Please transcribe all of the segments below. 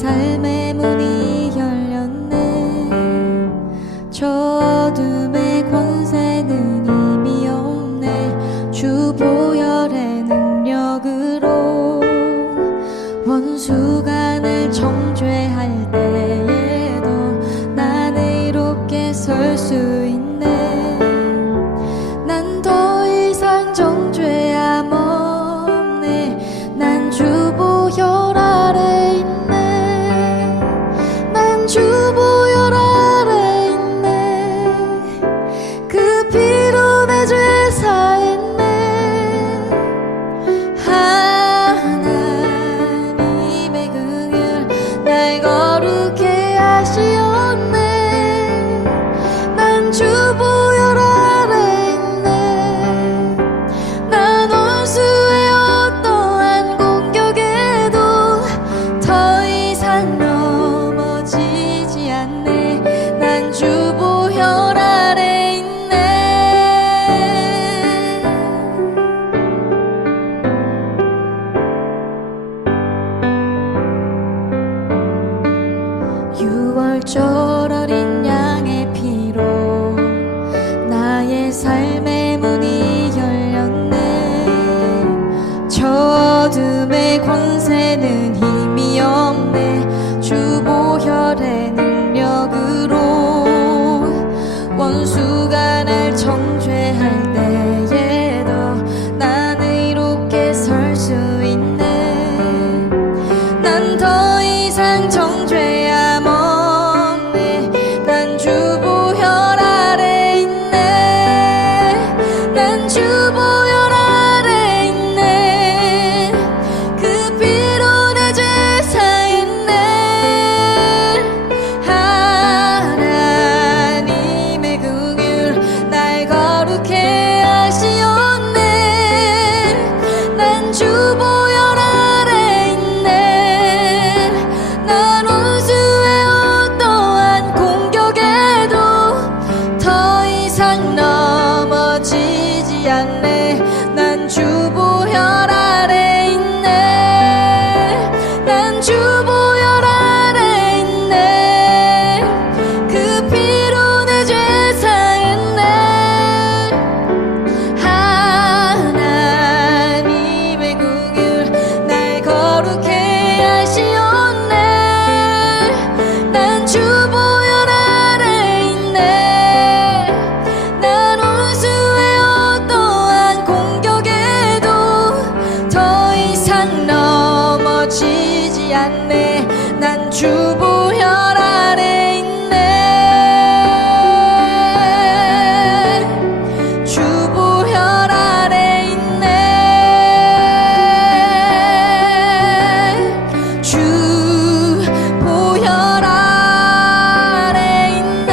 삶의 문이 열렸네. 저 어둠의 권세는 이미 없네. 주 보혈의 능력으로 원수가 날 정죄할 때에도 나는 이롭게 설 수 있네. 난 더 이상 정죄함 없네. 난 주 보혈 아래 있네. 난 주 보혈 아래 있네. 그 피로 내 죄 사했네. 하나님의 긍휼 날 거룩해 하시었네. 난 주 보혈 아래 있네. 난 원수의 어떠한 공격에도 더 이상 넘어지지 않네. 난 주 보혈 아래 있네. 6월절 어린 양의 피로 나의 삶의 문이 열렸네. 저 어둠의 권세는 힘이 없네. 주 보혈의 능력으로 원수가 날 정죄할 때에도 나는 이롭게 설 수 있네. 난 더 이상 정죄함 없네. 난 주 보혈 아래 있네. 난 주 보혈 아래 있네. 그 피로 내 죄 사했네. 하나님의 긍휼 날 거룩해 하시었네. 난 주 보혈 아래 있네. 난 원수의 어떠한 공격에도 더 이상 넘어지지 않네. 난 주 보혈 아래 있네. 난 주 보혈 아래 있네. 그 피로 내 죄 사했네. 하나님의 긍휼 날 거룩해 하시었네. 난 주 보혈 아래 있네. 난 원수의 어떠한 공격에도 더 이상 넘어지지 않네. 난 주 보혈 아래 있네. 주 보혈 아래 있네. 주 보혈 아래 있네.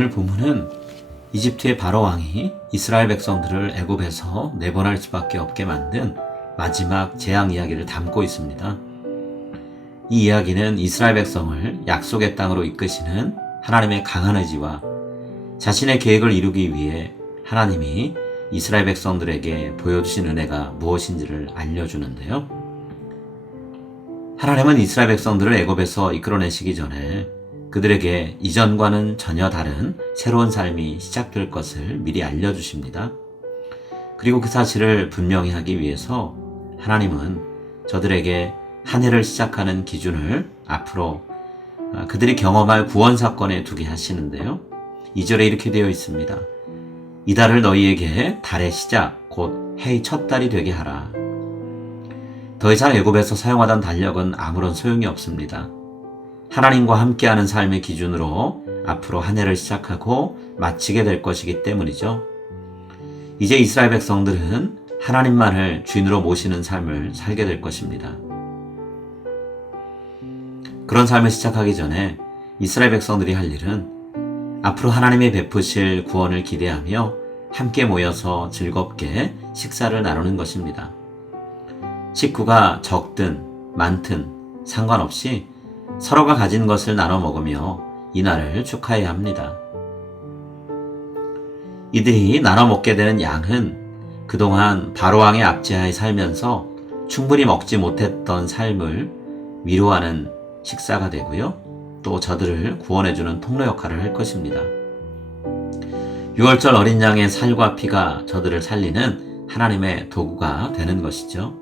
오늘 본문은 이집트의 바로 왕이 이스라엘 백성들을 애굽에서 내보낼 수밖에 없게 만든 마지막 재앙 이야기를 담고 있습니다. 이 이야기는 이스라엘 백성을 약속의 땅으로 이끄시는 하나님의 강한 의지와 자신의 계획을 이루기 위해 하나님이 이스라엘 백성들에게 보여주신 은혜가 무엇인지를 알려주는데요. 하나님은 이스라엘 백성들을 애굽에서 이끌어내시기 전에 그들에게 이전과는 전혀 다른 새로운 삶이 시작될 것을 미리 알려주십니다. 그리고 그 사실을 분명히 하기 위해서 하나님은 저들에게 한 해를 시작하는 기준을 앞으로 그들이 경험할 구원 사건에 두게 하시는데요. 2절에 이렇게 되어 있습니다. 이달을 너희에게 달의 시작 곧 해의 첫 달이 되게 하라. 더 이상 애굽에서 사용하던 달력은 아무런 소용이 없습니다. 하나님과 함께하는 삶의 기준으로 앞으로 한 해를 시작하고 마치게 될 것이기 때문이죠. 이제 이스라엘 백성들은 하나님만을 주인으로 모시는 삶을 살게 될 것입니다. 그런 삶을 시작하기 전에 이스라엘 백성들이 할 일은 앞으로 하나님의 베푸실 구원을 기대하며 함께 모여서 즐겁게 식사를 나누는 것입니다. 식구가 적든 많든 상관없이 서로가 가진 것을 나눠 먹으며 이날을 축하해야 합니다. 이들이 나눠 먹게 되는 양은 그동안 바로왕의 압제하에 살면서 충분히 먹지 못했던 삶을 위로하는 식사가 되고요. 또 저들을 구원해주는 통로 역할을 할 것입니다. 6월절 어린 양의 살과 피가 저들을 살리는 하나님의 도구가 되는 것이죠.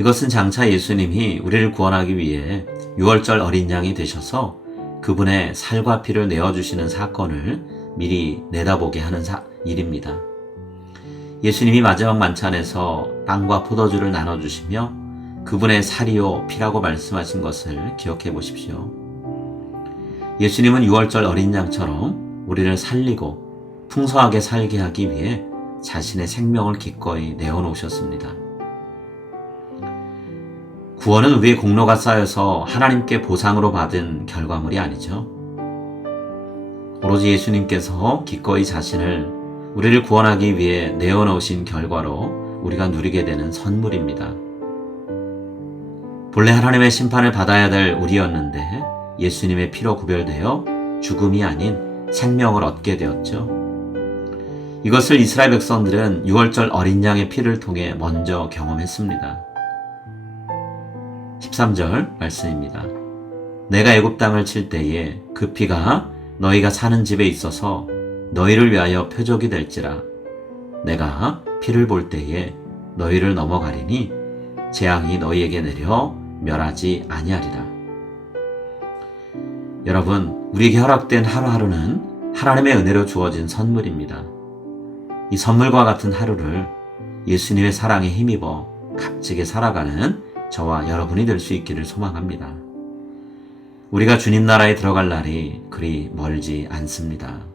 이것은 장차 예수님이 우리를 구원하기 위해 6월절 어린 양이 되셔서 그분의 살과 피를 내어주시는 사건을 미리 내다보게 하는 일입니다. 예수님이 마지막 만찬에서 빵과 포도주를 나눠주시며 그분의 살이요 피라고 말씀하신 것을 기억해 보십시오. 예수님은 6월절 어린 양처럼 우리를 살리고 풍성하게 살게 하기 위해 자신의 생명을 기꺼이 내어놓으셨습니다. 구원은 우리의 공로가 쌓여서 하나님께 보상으로 받은 결과물이 아니죠. 오로지 예수님께서 기꺼이 자신을 우리를 구원하기 위해 내어놓으신 결과로 우리가 누리게 되는 선물입니다. 본래 하나님의 심판을 받아야 될 우리였는데 예수님의 피로 구별되어 죽음이 아닌 생명을 얻게 되었죠. 이것을 이스라엘 백성들은 6월절 어린 양의 피를 통해 먼저 경험했습니다. 13절 말씀입니다. 내가 애굽 땅을 칠 때에 그 피가 너희가 사는 집에 있어서 너희를 위하여 표적이 될지라. 내가 피를 볼 때에 너희를 넘어가리니 재앙이 너희에게 내려 멸하지 아니하리라. 여러분, 우리에게 허락된 하루하루는 하나님의 은혜로 주어진 선물입니다. 이 선물과 같은 하루를 예수님의 사랑에 힘입어 값지게 살아가는 저와 여러분이 될 수 있기를 소망합니다. 우리가 주님 나라에 들어갈 날이 그리 멀지 않습니다.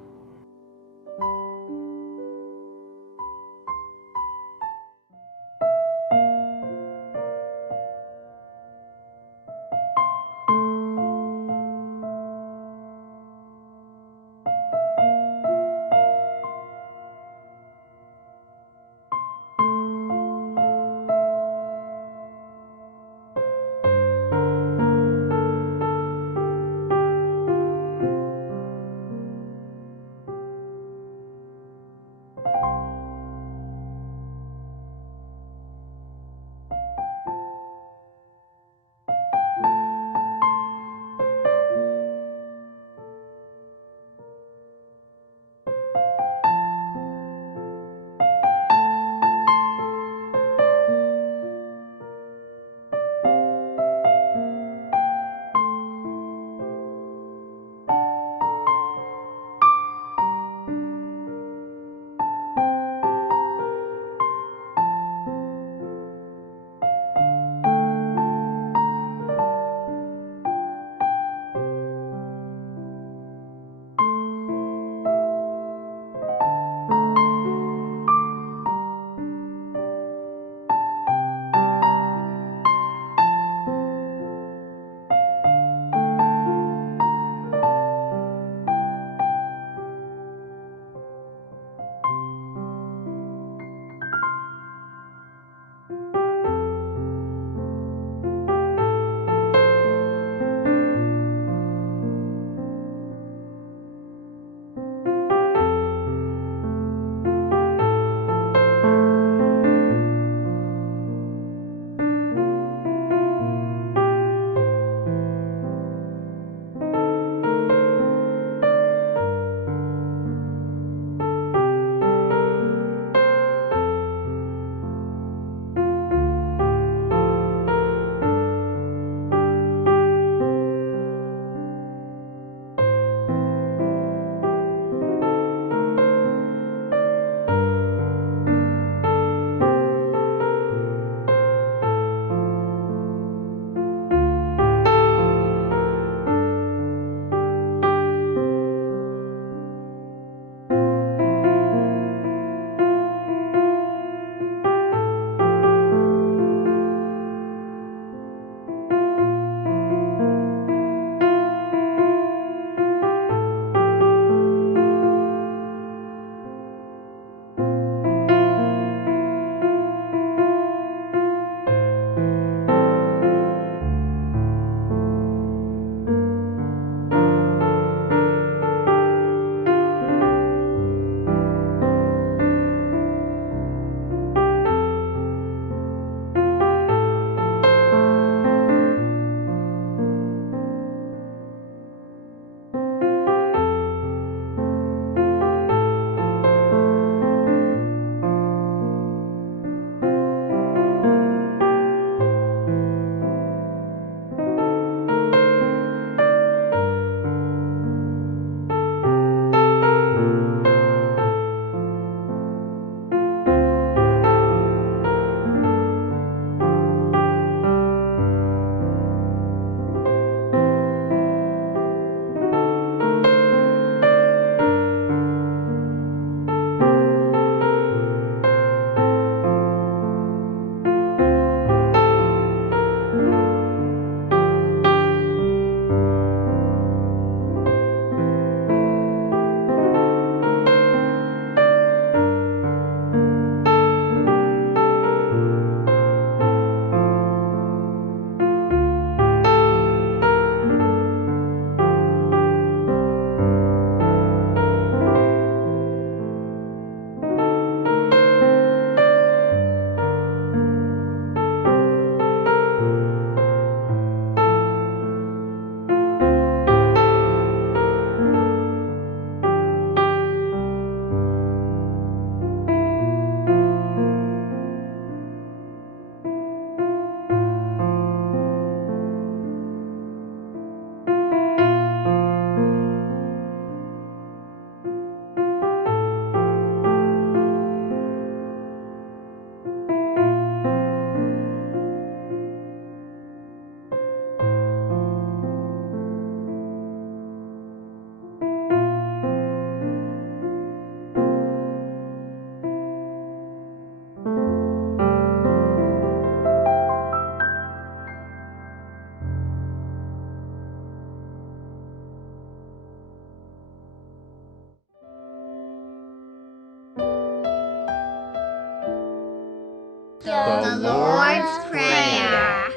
Lord's Prayer.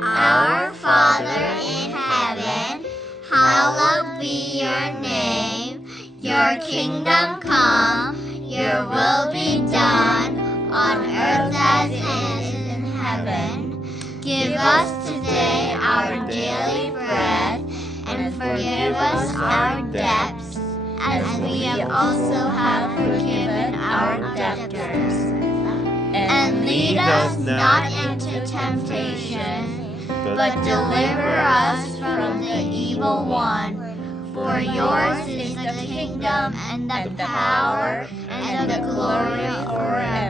Our Father in heaven, hallowed be your name. Your kingdom come, your will be done, on earth as it is in heaven. Give us today our daily bread, and forgive us our debts, as we also have forgiven our debtors. And lead us not into temptation, but deliver us from the evil one. For yours is the kingdom and the power and the glory forever.